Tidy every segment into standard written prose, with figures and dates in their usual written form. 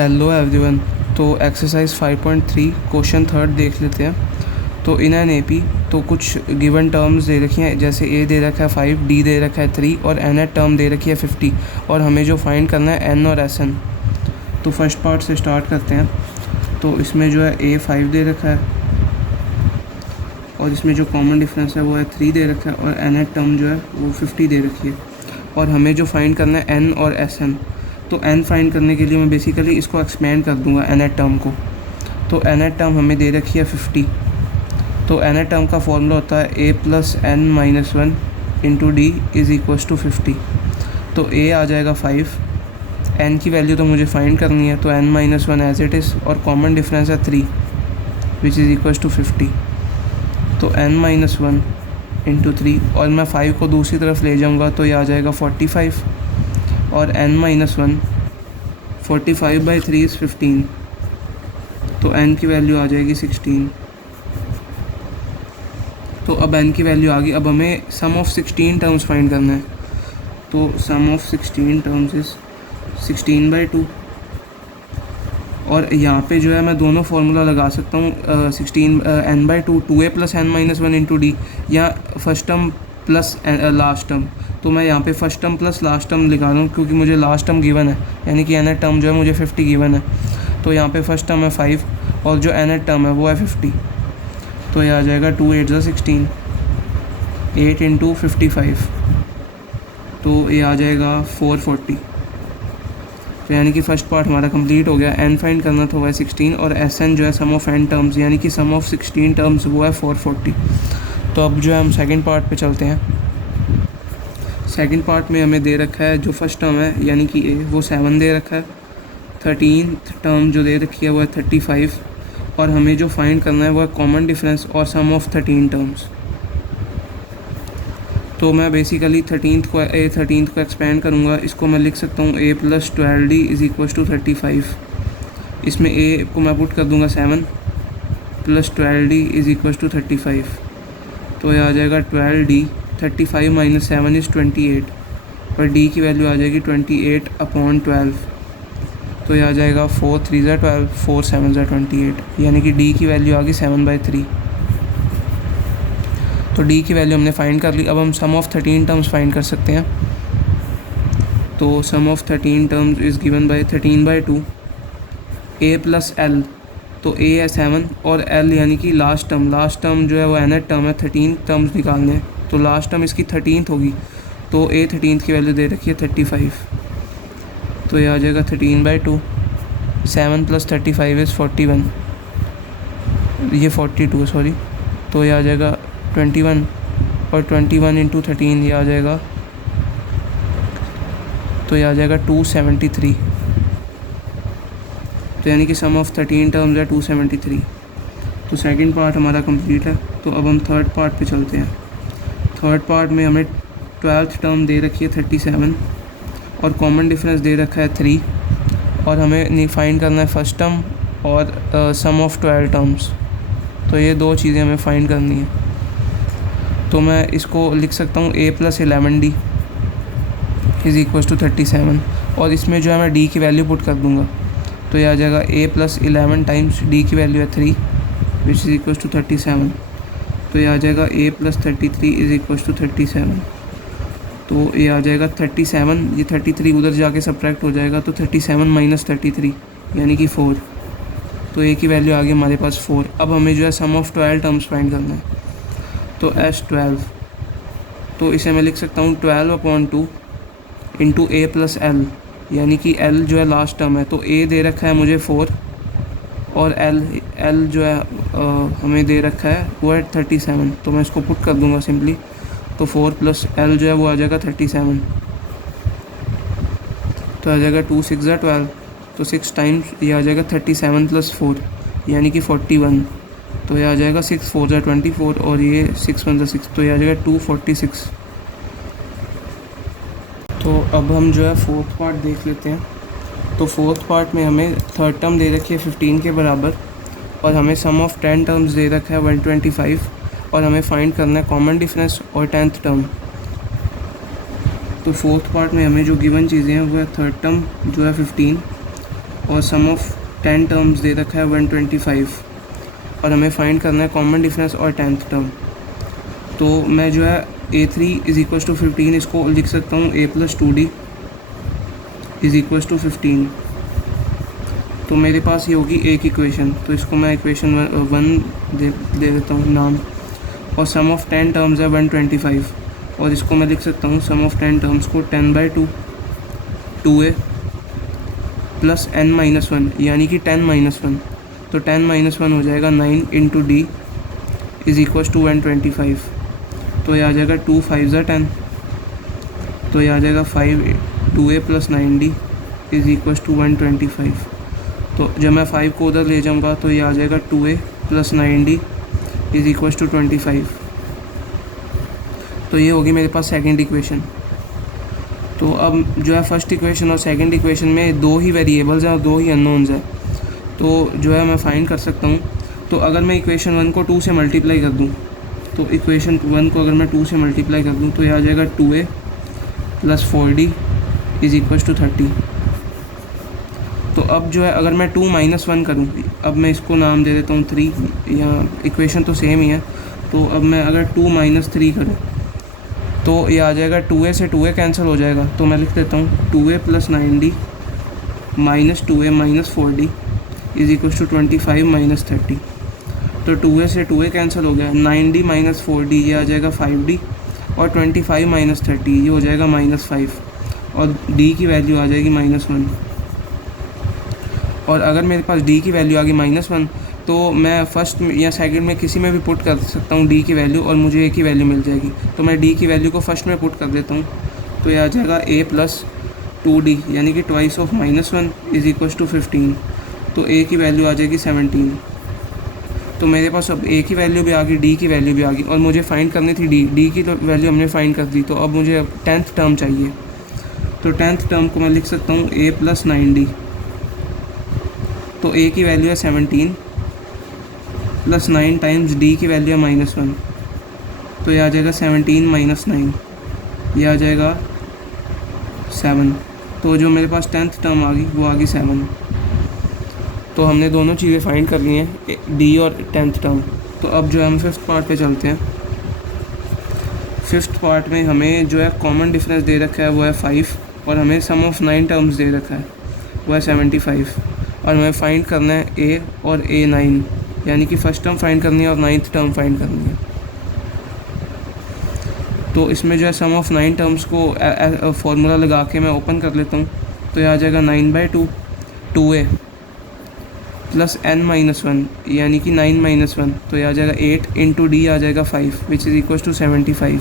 Hello everyone. तो exercise 5.3 question third देख लेते हैं। तो इन एन एपी तो कुछ गिवन टर्म्स दे रखी हैं, जैसे ए दे रखा है 5, डी दे रखा है 3 और एन एट टर्म दे रखी है 50 और हमें जो फाइंड करना है एन और एस एन। तो फर्स्ट पार्ट से स्टार्ट करते हैं। तो इसमें जो है ए 5 दे रखा है और इसमें जो कॉमन डिफरेंस है वो है 3 दे रखा है और एन एट टर्म जो है वो 50 दे रखी है और हमें जो फाइंड करना है एन और एस एन। तो एन फाइंड करने के लिए मैं बेसिकली इसको एक्सपेंड कर दूंगा एन एट टर्म को। तो एन एट टर्म हमें दे रखी है 50। तो एन एट टर्म का फॉर्मूला होता है A plus N minus 1 into D is equals to 50। तो ए आ जाएगा 5, एन की वैल्यू तो मुझे फाइंड करनी है, तो n minus 1 as it is और कॉमन डिफरेंस है 3 विच इज़ इक्वल्स टू 50। तो एन माइनस 1 इंटू 3 और मैं 5 को दूसरी तरफ ले जाऊँगा तो ये आ जाएगा 45 और n माइनस 1 45/3 इज़ 15। तो n की वैल्यू आ जाएगी 16। तो अब n की वैल्यू आ गई। अब हमें सम ऑफ 16 टर्म्स फाइंड करना है। तो सम ऑफ 16 टर्म्स इज़ 16/2 और यहाँ पे जो है मैं दोनों फार्मूला लगा सकता हूँ 16 n/2 2a plus n minus 1 into D या first term plus last term. तो मैं यहाँ पे first term plus last term लिखा रहा हूँ क्योंकि मुझे लास्ट टर्म गिवन है, यानी कि एन एट टर्म जो है मुझे 50 गिवन है। तो यहाँ पे फर्स्ट टर्म है 5 और जो एन एट टर्म है वो है 50। तो ये आ जाएगा 2 8 16 8 इंटू 55। तो ये आ जाएगा 440। तो यानी कि फ़र्स्ट पार्ट हमारा कंप्लीट हो गया। एन फाइंड करना था वो है 16 और एस एन जो है सम ऑफ एन टर्म्स, यानी कि सम ऑफ 16 टर्म्स वो है 440। तो अब जो है हम सेकंड पार्ट पे चलते हैं। सेकंड पार्ट में हमें दे रखा है जो फर्स्ट टर्म है यानी कि ए वो 7 दे रखा है, 13th टर्म जो दे रखी है वो है 35 और हमें जो फाइंड करना है वो है कॉमन डिफरेंस और सम ऑफ 13 टर्म्स। तो मैं बेसिकली 13th को एक्सपेंड करूँगा। इसको मैं लिख सकता हूँ a plus 12d is equals to 35। इसमें a को मैं पुट कर दूँगा 7 plus 12d is equals to 35। तो ये आ जाएगा 12d 35 माइनस 7 इज़ 28 और d की वैल्यू आ जाएगी 28/12। तो ये आ जाएगा 4 3 ज़ा 12 4 7 ज़ा 28, यानी कि d की वैल्यू आ गई 7/3। तो d की वैल्यू हमने फाइंड कर ली। अब हम सम ऑफ 13 टर्म्स फाइंड कर सकते हैं। तो sum of 13 terms is given by 13/2 a plus l। तो a है 7 और l यानी कि लास्ट टर्म जो है वो एन एट टर्म है। 13 टर्म्स निकालने हैं तो लास्ट टर्म इसकी 13th होगी। तो a 13th की वैल्यू दे रखी है 35। तो ये आ जाएगा 13/2 7 प्लस 35 इज़ 41, ये 42 सॉरी। तो ये आ जाएगा 21 और 21 इंटू 13 ये आ जाएगा, तो ये आ जाएगा 273। तो यानी कि सम ऑफ 13 टर्म्स है 273। तो सेकंड पार्ट हमारा कंप्लीट है। तो अब हम थर्ड पार्ट पे चलते हैं। थर्ड पार्ट में हमें 12th टर्म दे रखी है 37 और कॉमन डिफरेंस दे रखा है 3 और हमें फाइंड करना है फर्स्ट टर्म और सम ऑफ 12 टर्म्स। तो ये दो चीज़ें हमें फाइंड करनी है। तो मैं इसको लिख सकता हूँ a plus 11d is equals to 37 और इसमें जो है मैं d की वैल्यू पुट कर दूँगा। तो ये आ जाएगा a प्लस 11 टाइम्स d की वैल्यू है 3 विच इज़ इक्वल्स टू 37। तो ये आ जाएगा a plus 33 is equals to 37। तो ये आ जाएगा 37, ये 33 उधर जाके सब्ट्रैक्ट हो जाएगा तो 37 माइनस 33 यानी कि 4। तो a की वैल्यू आ गई हमारे पास 4। अब हमें जो है सम ऑफ 12 टर्म्स फाइंड करना है। तो S12, तो इसे मैं लिख सकता हूँ 12/2 इंटू a प्लस l, यानी कि l जो है लास्ट टर्म है। तो a दे रखा है मुझे 4 और l जो है हमें दे रखा है वो है 37। तो मैं इसको पुट कर दूँगा सिंपली। तो 4 प्लस l जो है वो आ जाएगा 37। तो आ जाएगा 2 6 ज़ा 12, तो 6 टाइम्स ये आ जाएगा 37 प्लस 4 यानी कि 41। तो ये आ जाएगा 6 4 ज़ा 24 और ये 6 1 ज़ा 6, तो ये आ जाएगा 246। तो अब हम जो है फोर्थ पार्ट देख लेते हैं। तो फोर्थ पार्ट में हमें थर्ड टर्म दे रखी है 15 के बराबर और हमें सम ऑफ 10 टर्म्स दे रखा है 125 और हमें फाइंड करना है कॉमन डिफरेंस और 10th टर्म। तो फोर्थ पार्ट में हमें जो गिवन चीज़ें हैं वो है थर्ड टर्म जो है 15 और सम ऑफ 10 टर्म्स दे रखा है 125 और हमें फाइंड करना है कॉमन डिफरेंस और 10th टर्म। तो मैं जो है a3 = 15 इसको लिख सकता हूँ a + 2d = 15। तो मेरे पास ये होगी एक इक्वेशन, तो इसको मैं इक्वेशन 1 दे देता हूँ नाम। और सम ऑफ 10 टर्म्स है 125 और इसको मैं लिख सकता हूँ सम ऑफ 10 टर्म्स को 10/2 2a प्लस n-1 यानी कि 10-1। तो 10-1 हो जाएगा 9 × d = 125। तो ये आ जाएगा 2 5 = 10। तो ये आ जाएगा 2a + 9d = 125। तो जब मैं 5 को उधर ले जाऊंगा तो ये आ जाएगा 2a + 9d = 25। तो ये होगी मेरे पास सेकंड इक्वेशन। तो अब जो है फर्स्ट इक्वेशन और सेकंड इक्वेशन में 2 ही वेरिएबल्स हैं और 2 ही अननोन्स हैं, तो जो है मैं फाइंड कर सकता हूँ। तो अगर मैं इक्वेशन 1 को 2 से मल्टीप्लाई कर दूँ, तो इक्वेशन 1 को अगर मैं 2 से मल्टीप्लाई कर दूँ तो ये आ जाएगा 2a + 4d = 30। तो अब जो है अगर मैं 2 - 1 करूँ, अब मैं इसको नाम दे देता हूँ 3, या इक्वेशन तो सेम ही है। तो अब मैं अगर 2 - 3 करूँ तो ये आ जाएगा 2a से 2a कैंसिल हो जाएगा। तो मैं लिख देता हूँ 2a + 9d - 2a - 4d = 25 - 30। तो 2a से 2a कैंसिल हो गया, 9d - 4d ये आ जाएगा 5d और 25 - 30 ये हो जाएगा -5 और d की वैल्यू आ जाएगी -1। और अगर मेरे पास d की वैल्यू आ गई -1 तो मैं फर्स्ट या सेकंड में किसी में भी पुट कर सकता हूँ d की वैल्यू और मुझे a की वैल्यू मिल जाएगी। तो मैं d की वैल्यू को फर्स्ट में पुट कर देता हूँ, तो ये आ जाएगा a + 2d यानी कि ट्वाइस ऑफ -1 = 15। तो a की वैल्यू आ जाएगी 17। तो मेरे पास अब a की वैल्यू भी आ गई, d की वैल्यू भी आ गई और मुझे फाइंड करनी थी d की तो वैल्यू हमने फाइंड कर दी। तो अब मुझे 10th टर्म चाहिए। तो 10th टर्म को मैं लिख सकता हूँ a + 9d। तो a की वैल्यू है 17 + 9 टाइम्स d की वैल्यू है -1। तो ये आ जाएगा 17 - 9 ये आ जाएगा 7। तो जो मेरे पास 10th टर्म आ गई वो आ गई 7। तो हमने दोनों चीज़ें फाइंड कर ली हैं, d और 10th टर्म। तो अब जो है हम 5th पार्ट पे चलते हैं। 5th पार्ट में हमें जो है कॉमन डिफरेंस दे रखा है वो है 5 और हमें सम ऑफ 9 टर्म्स दे रखा है वो है 75 और हमें फाइंड करना है a और a9 यानी कि फर्स्ट टर्म फाइंड करनी है और 9th टर्म फाइंड करनी है। तो इसमें जो है सम ऑफ 9 टर्म्स को फार्मूला लगा के मैं ओपन कर लेता हूँ। तो ये आ जाएगा 9/2 2a + n-1 यानी कि 9 - 1। तो ये आ जाएगा 8 × d आ जाएगा 5 विच = 75।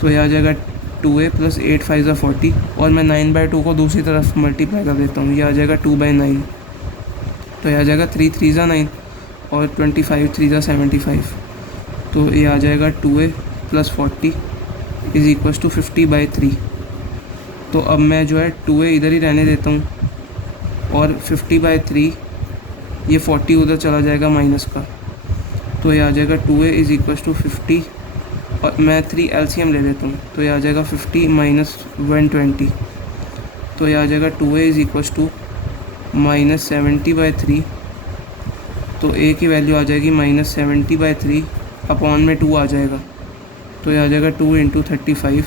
तो ये आ जाएगा 2a + 8 5 = 40 और मैं 9/2 को दूसरी तरफ मल्टीप्लाई कर देता हूँ, ये आ जाएगा 2/9। तो ये आ जाएगा 3 3 = 9 और 25 3 = 75। तो ये आ जाएगा 2a + 40 = 50/3। तो अब मैं जो है 2a इधर ही रहने देता हूँ और 50/3 ये 40 उधर चला जाएगा माइनस का। तो ये आ जाएगा 2a = 50 और मैं 3 LCM ले लेता हूँ। तो ये आ जाएगा 50 - 120। तो ये आ जाएगा 2a = -70/3। तो a की वैल्यू आ जाएगी -70/3 अपॉन में 2 आ जाएगा। तो ये आ जाएगा 2 × 35।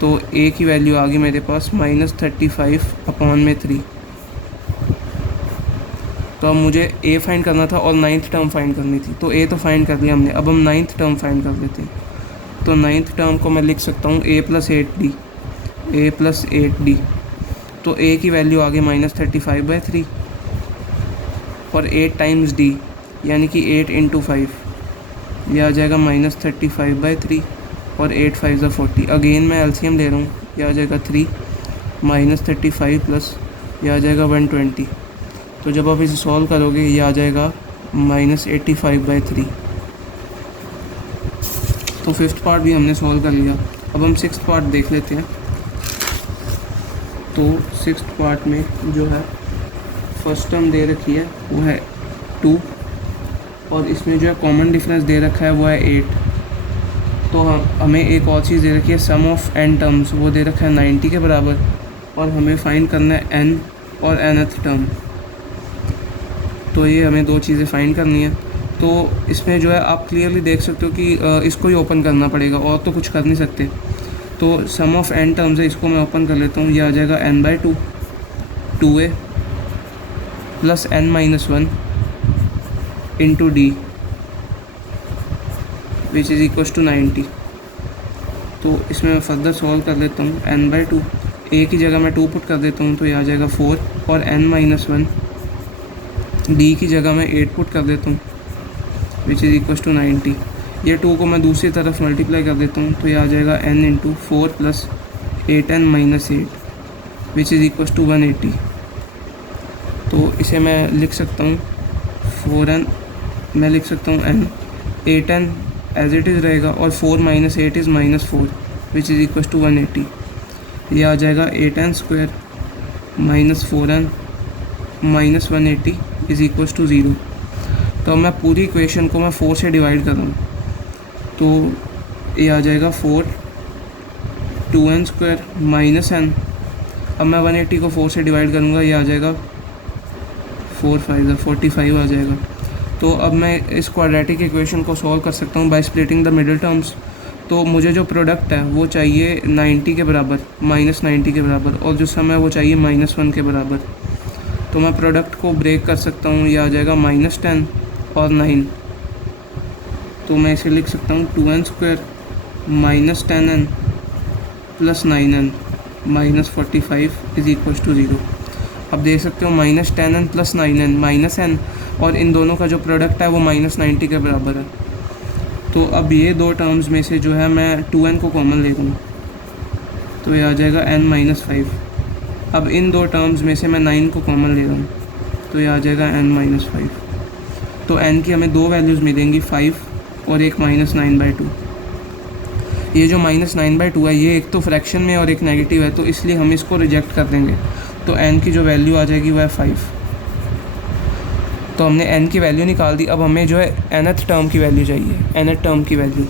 तो a की वैल्यू आ गई मेरे पास -35 अपॉन में 3। तो अब मुझे a फाइंड करना था और 9th टर्म फाइंड करनी थी। तो a तो फाइंड कर लिया हमने, अब हम 9th टर्म फाइंड कर लेते हैं। तो 9th टर्म को मैं लिख सकता हूँ a + 8d। तो a की वैल्यू आ गई -35/3 और 8 टाइम्स d यानी कि 8 × 5 ये आ जाएगा -35/3 और 8 5 = 40। अगेन मैं LCM ले रहा हूँ, ये आ जाएगा 3 -35 प्लस ये आ जाएगा 120। तो जब आप इसे सॉल्व करोगे ये आ जाएगा -85/3। तो 5th पार्ट भी हमने सॉल्व कर लिया। अब हम 6th पार्ट देख लेते हैं। तो 6th पार्ट में जो है फर्स्ट टर्म दे रखी है वो है 2 और इसमें जो है कॉमन डिफरेंस दे रखा है वो है 8। तो हमें एक और चीज़ दे रखी है सम ऑफ n टर्म्स, वो दे रखा है 90 के बराबर और हमें फाइंड करना है n और nth टर्म। तो ये हमें दो चीज़ें फाइंड करनी है। तो इसमें जो है आप क्लियरली देख सकते हो कि इसको ही ओपन करना पड़ेगा और तो कुछ कर नहीं सकते। तो सम ऑफ n टर्म्स है, इसको मैं ओपन कर लेता हूँ। ये आ जाएगा n/2 2a plus n-1 into d which is equal to 90। तो इसमें मैं फर्दर सॉल्व कर लेता हूँ। n/2 a की जगह मैं 2 पुट कर देता हूँ, तो ये आ जाएगा 4 और n-1 डी की जगह मैं 8 पुट कर देता हूँ विच इज़ इक्वल टू 90। ये 2 को मैं दूसरी तरफ मल्टीप्लाई कर देता हूँ, तो ये आ जाएगा n into 4 plus 8n-8 which is equal to 180। तो इसे मैं लिख सकता हूँ 4n, मैं लिख सकता हूँ n, 8n as it is रहेगा और 4 - 8 is -4 which is equal to 180। ये आ जाएगा 8n² - 4n - 180 is equal to 0। तो मैं पूरी इक्वेशन को मैं 4 से डिवाइड कर रहा हूँ, तो ये आ जाएगा 4 2n² - n। अब मैं 180 को 4 से डिवाइड करूँगा, ये आ जाएगा 4 5 45 आ जाएगा। तो अब मैं इस क्वाड्रेटिक इक्वेशन को सॉल्व कर सकता हूँ by splitting the middle terms. तो मुझे जो प्रोडक्ट है वो चाहिए 90 के बराबर, -90 के बराबर, और जो सम है वो चाहिए -1 के बराबर। तो मैं प्रोडक्ट को ब्रेक कर सकता हूँ, ये आ जाएगा -10 और 9। तो मैं इसे लिख सकता हूँ 2n² - 10n plus 9n -45 is equal to 0। अब देख सकते हो -10n प्लस 9n -n, और इन दोनों का जो प्रोडक्ट है वो -90 के बराबर है। तो अब ये दो टर्म्स में से जो है मैं 2n को कॉमन ले लूँ, तो ये आ जाएगा n-5। अब इन दो टर्म्स में से मैं 9 को कॉमन ले रहा हूँ, तो ये आ जाएगा n-5। तो n की हमें दो वैल्यूज़ मिलेंगी, 5 और एक -9/2। ये जो -9/2 है ये एक तो फ्रैक्शन में और एक नेगेटिव है, तो इसलिए हम इसको रिजेक्ट कर देंगे। तो n की जो वैल्यू आ जाएगी वो है 5। तो हमने n की वैल्यू निकाल दी। अब हमें जो है nth टर्म की वैल्यू चाहिए, nth टर्म की वैल्यू।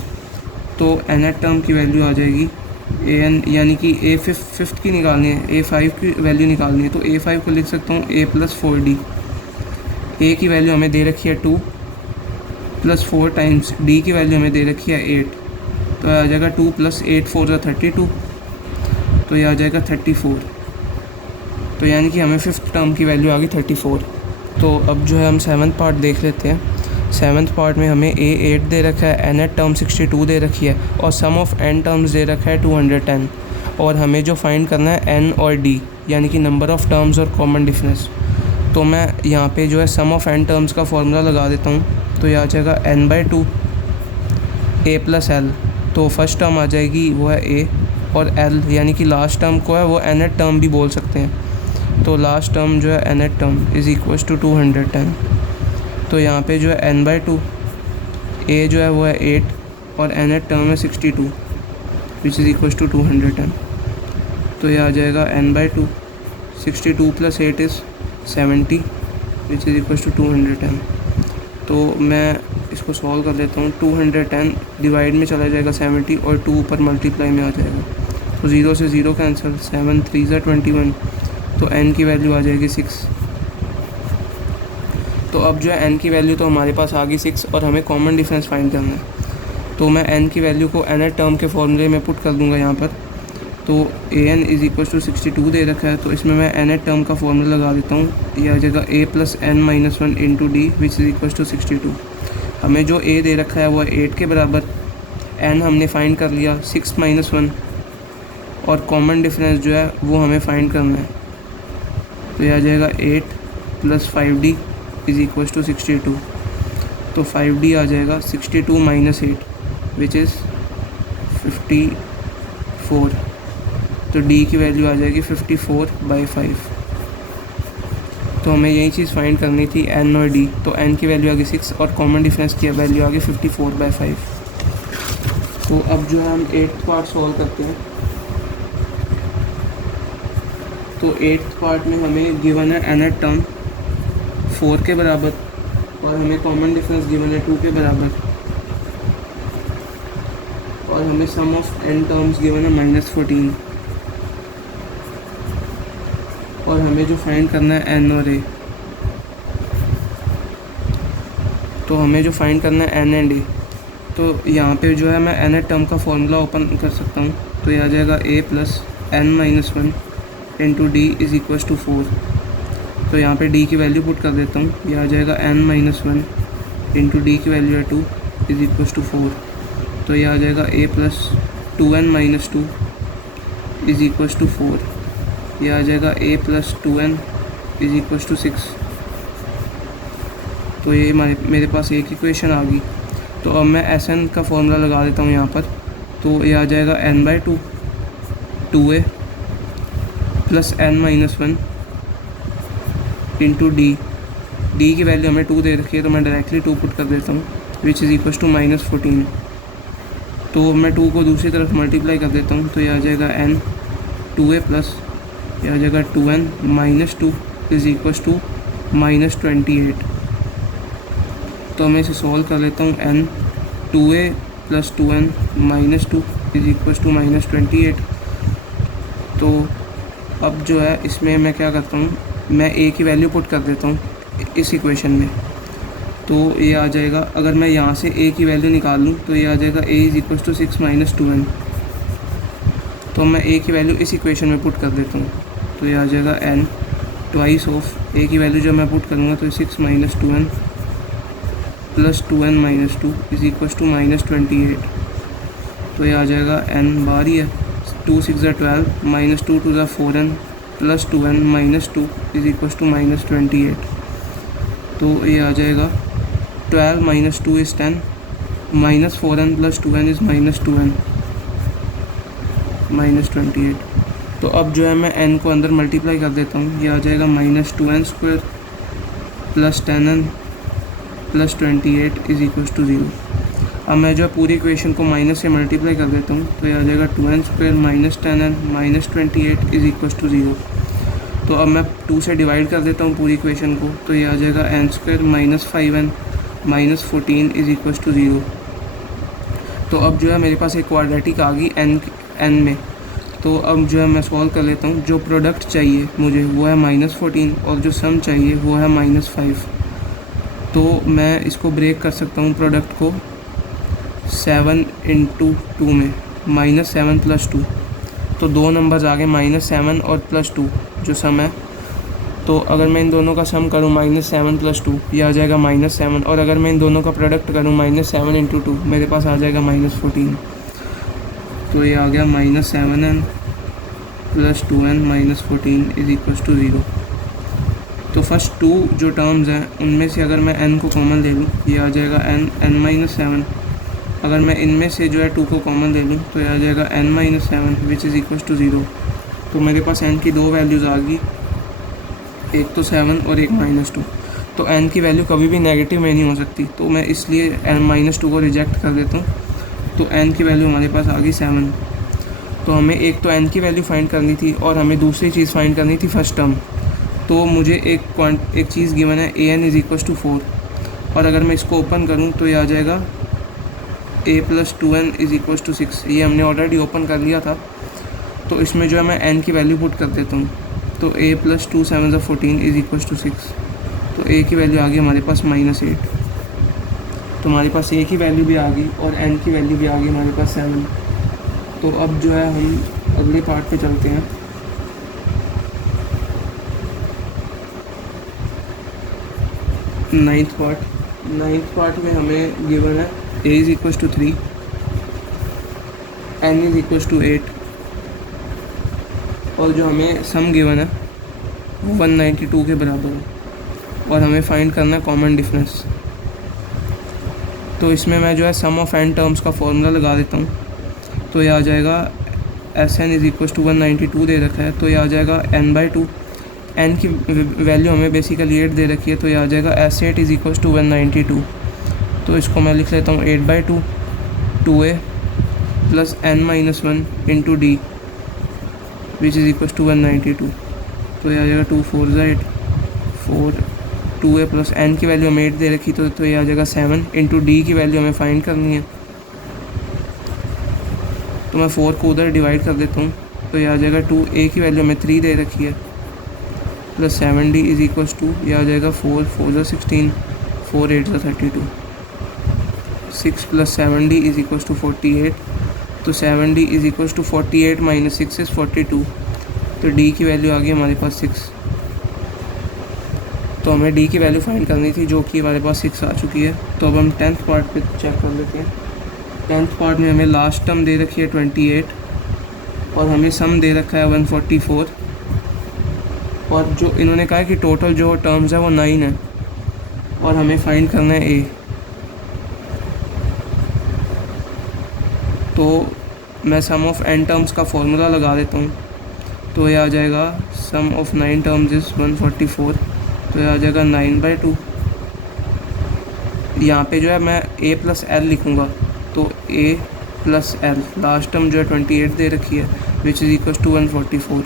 तो nth टर्म की वैल्यू आ जाएगी an, यानी कि a फिफ्थ की निकालनी है, a5 की वैल्यू निकालनी है। तो a5 को लिख सकता हूँ a + 4d। a की वैल्यू हमें दे रखी है 2 + 4 टाइम्स d की वैल्यू हमें दे रखी है 8। तो आ जाएगा 2 + 8 4 32, तो ये आ जाएगा 34। तो यानी कि हमें फिफ्थ टर्म की वैल्यू आ गई 34। तो अब जो है हम 7th पार्ट देख लेते हैं। 7th पार्ट में हमें a 8 दे रखा है, nth टर्म 62 दे रखी है, और सम ऑफ n टर्म्स दे रखा है 210। और हमें जो फाइंड करना है n और d, यानी कि नंबर ऑफ़ टर्म्स और कॉमन डिफरेंस। तो मैं यहाँ पे जो है सम ऑफ n टर्म्स का फॉर्मूला लगा देता हूँ। तो ये आ जाएगा n/2 a + l। तो फर्स्ट टर्म आ जाएगी वो है a, और l यानी कि लास्ट टर्म को है वो nth टर्म भी बोल सकते हैं। तो लास्ट टर्म जो है nth term is equal to 210। तो यहाँ पे जो है n/2 a जो है वो है 8 और nth टर्म है 62 विच इज़ इक्वल टू 210। तो ये आ जाएगा n/2 62 + 8 is 70 which is equal to 210। तो मैं इसको सॉल्व कर लेता हूँ। 210 डिवाइड में चला जाएगा 70 और 2 ऊपर मल्टीप्लाई में आ जाएगा। तो 0 से 0 कैंसिल, 7 3 21। तो n की वैल्यू आ जाएगी 6। तो अब जो है n की वैल्यू तो हमारे पास आ गई 6, और हमें कॉमन डिफरेंस फाइंड करना है। तो मैं n की वैल्यू को nth टर्म के फॉर्मूले में पुट कर दूंगा यहाँ पर। तो an इज़ इक्वल टू 62 दे रखा है, तो इसमें मैं nth टर्म का फॉर्मूला लगा देता हूँ। ये आ जाएगा a + n-1 into d which is equal to 62। हमें जो a दे रखा है वो 8 के बराबर, n हमने फाइंड कर लिया 6 - 1, और कॉमन डिफरेंस जो है वो हमें फाइंड करना है। तो ये आ जाएगा 8 + 5d इज़ इक्वल टू 62। तो 5d आ जाएगा 62 - 8 विच इज़ 54। तो d की वैल्यू आ जाएगी 54/5। तो हमें यही चीज़ फाइंड करनी थी, n और d। तो n की वैल्यू आ गई 6 और कॉमन डिफरेंस की वैल्यू आ गई 54/5। तो अब जो है हम 8th पार्ट सॉल्व करते हैं। तो 8th पार्ट में हमें गिवन है nth टर्म 4 के बराबर, और हमें कॉमन डिफरेंस गिवन है 2 के बराबर, और हमें सम ऑफ n टर्म्स गिवन है -14, और हमें जो फाइंड करना है n और a। तो हमें जो फाइंड करना है एन एंड ए, तो यहाँ पे जो है मैं एन टर्म का फॉर्मूला ओपन कर सकता हूँ। तो ये आ जाएगा A plus N minus one into D is equals to 4। तो यहाँ पे डी की वैल्यू पुट कर देता हूँ। ये आ जाएगा n minus one into d की वैल्यू है 2 इज़ इक्वस टू 4। तो ये आ जाएगा A plus 2n minus 2 is equals to 4। ये आ जाएगा A plus 2n is equals to 6। तो ये मेरे पास एक इक्वेशन आ गई। तो अब मैं एस एन का फॉर्मूला लगा देता हूँ यहाँ पर। तो ये आ जाएगा n/2 2a plus n minus one into d की वैल्यू हमें 2 दे रखी है, तो मैं डायरेक्टली 2 पुट कर देता हूँ विच इज़ इक्वल टू -14। तो मैं 2 को दूसरी तरफ मल्टीप्लाई कर देता हूँ। तो ये आ जाएगा n 2a प्लस ये आ जाएगा 2n minus 2 is equal to -28। तो मैं इसे सॉल्व कर लेता हूँ। n 2a plus 2n minus 2 is equal to -28। तो अब जो है इसमें मैं क्या करता हूँ, मैं a की वैल्यू पुट कर देता हूँ इस इक्वेशन में। तो ये आ जाएगा, अगर मैं यहाँ से a की वैल्यू निकाल लूँ तो ये आ जाएगा a is equal to 6 minus 2n। तो मैं a की वैल्यू इस इक्वेशन में पुट कर देता हूँ। तो ये आ जाएगा n ट्वाइस ऑफ a की वैल्यू जब मैं पुट करूँगा तो 6 minus 2n plus 2n minus 2 is equal to -28। तो ये आ जाएगा n बार ही है, 2 6 12 minus 2 to the 4n plus 2n minus 2 is equal to -28। तो ये आ जाएगा 12 minus 2 is 10 minus 4n plus 2n is -2n -28। तो अब जो है मैं n को अंदर मल्टीप्लाई कर देता हूँ। ये आ जाएगा -2n square plus 10n plus 28 is equal to 0। अब मैं जो है पूरी इक्वेशन को माइनस से मल्टीप्लाई कर देता हूँ। तो ये आ जाएगा 2n square minus 10n minus 28 is equal to 0। तो अब मैं 2 से डिवाइड कर देता हूँ पूरी इक्वेशन को। तो ये आ जाएगा n square minus 5n minus 14 is equal to 0। तो अब जो है मेरे पास एक क्वाड्रेटिक आ गई n में। तो अब जो है मैं सॉल्व कर लेता हूँ। जो प्रोडक्ट चाहिए मुझे वो है -14 और जो सम चाहिए वो है -5। तो मैं इसको ब्रेक कर सकता हूँ प्रोडक्ट को 7 इंटू 2 में, -7 प्लस 2। तो दो नंबर्स आ गए -7 और +2 जो सम है। तो अगर मैं इन दोनों का सम करूँ -7 प्लस 2 ये आ जाएगा -7, और अगर मैं इन दोनों का प्रोडक्ट करूँ -7 इंटू 2 मेरे पास आ जाएगा -14। तो ये आ गया -7n plus 2n minus 14 is equal to 0। तो फर्स्ट 2 जो टर्म्स हैं उनमें से अगर मैं n को कॉमन ले लूँ ये आ जाएगा n माइनस 7। अगर मैं इनमें से जो है 2 को कॉमन ले लूँ तो ये आ जाएगा n minus 7 which is equal to 0। तो मेरे पास n की दो वैल्यूज़ आ गई, एक तो 7 और एक -2। तो n की वैल्यू कभी भी नेगेटिव में नहीं हो सकती, तो मैं इसलिए n-2 को रिजेक्ट कर देता हूँ। तो n की वैल्यू हमारे पास आ गई 7। तो हमें एक तो n की वैल्यू फाइंड करनी थी और हमें दूसरी चीज़ फाइंड करनी थी फर्स्ट टर्म। तो मुझे एक चीज़ गिवन है an इज़ इक्वल टू 4, और अगर मैं इसको ओपन करूँ तो ये आ जाएगा a plus 2n is equal to 6। ये हमने ऑलरेडी ओपन कर लिया था। तो इसमें जो है मैं n की वैल्यू पुट कर देता हूँ। तो a plus 2 7 14 is equal to 6। तो a की वैल्यू आ गई हमारे पास -8। तो हमारे पास a की वैल्यू भी आ गई और n की वैल्यू भी आ गई हमारे पास 7। तो अब जो है हम अगले पार्ट पे चलते हैं। नाइन्थ पार्ट में हमें गिवन है a is equal to 3, n is equal to 8, और जो हमें सम गिवन है वो 192 के बराबर है, और हमें फाइंड करना है कॉमन डिफरेंस। तो इसमें मैं जो है सम ऑफ n टर्म्स का फॉर्मूला लगा देता हूँ। तो ये आ जाएगा Sn इज़ इक्वल टू 192 दे रखा है। तो ये आ जाएगा n/2। n की वैल्यू हमें बेसिकली 8 दे रखी है। तो ये आ जाएगा S8 इज़ इक्वल टू 192। तो इसको मैं लिख लेता हूँ 8/2 2a plus n-1 into d which is equal to 192। तो ये आ जाएगा 2 4 8 4 2a प्लस n की वैल्यू हमें 8 दे रखी। तो ये आ जाएगा 7 इंटू डी की वैल्यू हमें फाइंड करनी है। तो मैं 4 को उधर डिवाइड कर देता हूँ। तो ये आ जाएगा 2a की वैल्यू हमें 3 दे रखी है plus 7d is equal to ये आ जाएगा 4 4 16 4 8 32। 6 + 7d इज़ इक्वल टू 48। तो 7d is equal to 48 minus 6 is 42। तो d की वैल्यू आ गई हमारे पास 6। तो हमें d की वैल्यू फाइंड करनी थी, जो कि हमारे पास 6 आ चुकी है। तो अब हम 10th पार्ट पे चेक कर लेते हैं। 10th पार्ट में हमें लास्ट टर्म दे रखी है 28 और हमें सम दे रखा है 144, और जो इन्होंने कहा है कि टोटल जो टर्म्स है वो 9 है और हमें फाइंड करना है a। तो मैं सम ऑफ n टर्म्स का फॉर्मूला लगा देता हूँ। तो ये आ जाएगा सम ऑफ 9 टर्म्स इज़ 144। तो ये आ जाएगा 9/2। यहाँ पे जो है मैं a + l लिखूँगा। तो a + l, लास्ट टर्म जो है 28 दे रखी है, विच इज़ इक्वल टू 144।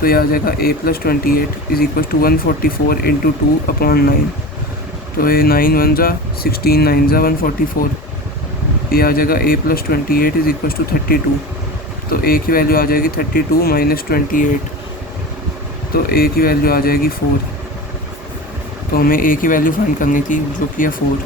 तो ये आ जाएगा a + 28 इज़ इक्वल टू 144 × 2/9। तो ये 9 1 जा 16, 9 जा 144। ये आ जाएगा a + 28 इज़ इक्वल टू 32। तो a की वैल्यू आ जाएगी 32 माइनस 28। तो a की वैल्यू आ जाएगी 4। तो हमें a की वैल्यू फाइंड करनी थी, जो कि है 4।